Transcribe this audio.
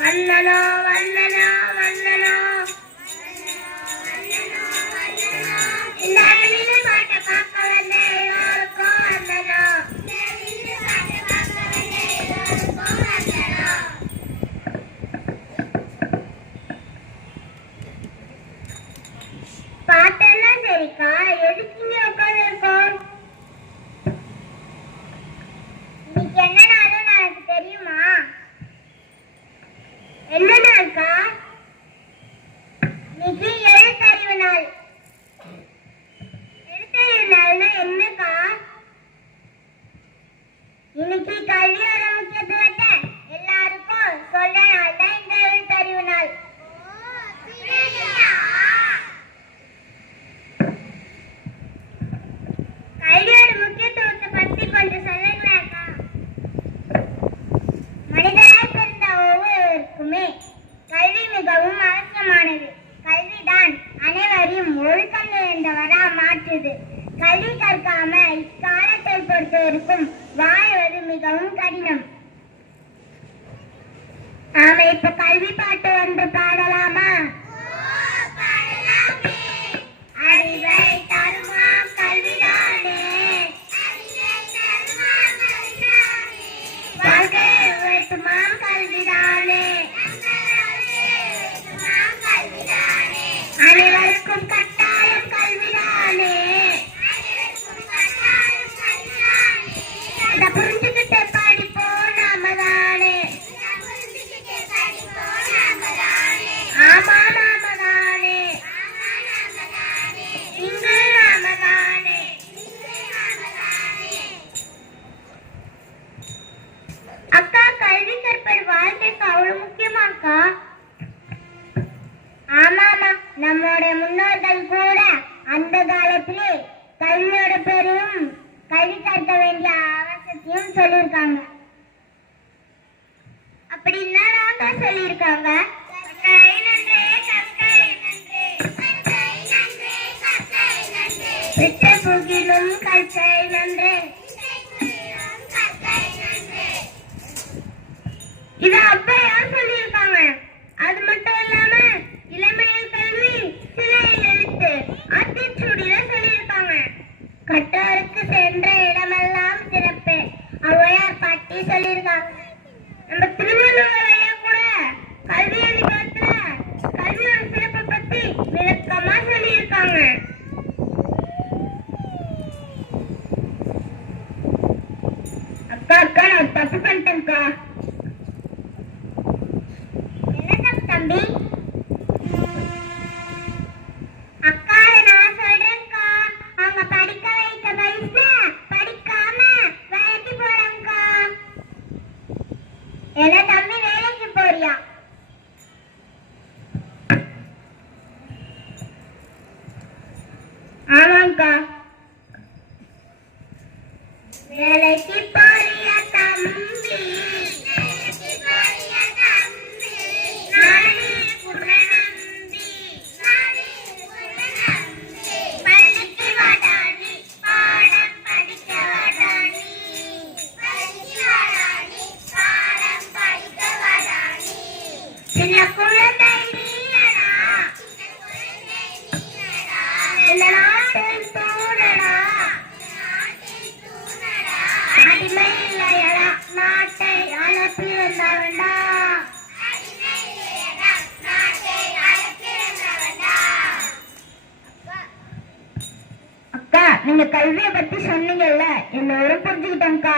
வந்தனோ வந்தனோ வந்தனோ இந்த அணில பாட்ட பார்க்க வந்த எல்லோருக்கும் வந்தனோ. பாட்டெல்லாம் சரிக்கா, எதுக்கு இங்க உட்காந்து இருக்கோம்? இன்னைக்கு என்ன நாளுன்னு எனக்கு தெரியுமா? என்ன நாள்க்கா? இன்னைக்கு எழுத்தறிவு நாள். எழுத்தறிவு நாள்னா என்னக்கா? இன்னைக்கு கல்வியோட முக்கியத்துவத்தை எல்லாருக்கும் சொல்ற நாள் தான் இந்த எழுத்தறிவு நாள். கல்வியோட முக்கியத்துவத்தை பத்தி கொஞ்சம் சொல்லுங்களேக்கா. மனிதராய் பிறந்த ஒவ்வொருவருக்குமே கல்வி மிகவும் அவசியமானது. கல்விதான் அனைவரையும் ஒழுக்கம் நிறைந்தவரா மாற்றுது. கல்வி கற்காம இக்காலத்தை பொறுத்தவரைக்கும் வாழ்வது மிகவும் கடினம். நாம இப்ப கல்வி பாட்டு வந்து பாடலாமா? அறிவை தருமா கல்விதானே, வாழ்க்கையை உயர்த்துமா கல்விதானே, அனைவருக்கும் கட்டாயம் கல்விதானே. இத புரிஞ்சுக்கிட்டு படிப்போம் நாம தானே. ஆமா நாம தானே, இங்கு நாம தானே. அக்கா, கல்வி கற்பது வாழ்க்கைக்கு அவ்வளவு முக்கியமாக்கா? ஆமாமா, நம்மளுடைய முன்னோர்கள் கூட அந்த காலத்திலே கல்வியோட பெரும் கல்வி கற்க வேண்டிய அவசியத்தையும் சொல்லியிருக்காங்க. அப்படின்னா நாங்க சொல்லியிருக்காங்க, புகிலும் கற்கை நன்றே. இத அப்ப யார் சொல்லியிருக்காங்க? அது மட்டும் இல்லாம இளமையில் கல்வி சிலையில் எழுத்து அத்திச்சுடியில சொல்லியிருக்காங்க. கற்றோருக்கு சென்ற இடமெல்லாம் சிறப்பு ஔவையார் பாட்டி சொல்லியிருக்காங்க. நம்ம திருவள்ளுவர் ஐயா கூட கல்வி அதிகாரத்துல கல்வியோட சிறப்பை பத்தி விளக்கமா சொல்லியிருக்காங்க. அக்கா அக்கா, நான் தப்பு பண்ணிட்டேன்க்கா. என்ன தம்பி? அக்கா, நான் சொல்றேன்க்கா, அவங்க படிக்க வைக்க வயசுல படிக்காம வேலைக்கு போறாங்கக்கா. என்ன தம்பி, வேலைக்கு போறியா? ஆமாங்கக்கா. வேலைக்கு போறியா தம்பி? சின்ன குழந்தை நீயடா, இந்த நாட்டில் தூணடா, அடிமை இல்லையடா, நாட்டை அழப்பி வந்தவன்டா. அக்கா, நீங்க கல்வியை பத்தி சொன்னீங்கல்ல, எல்லோரும் புரிஞ்சுக்கிட்டோம்க்கா.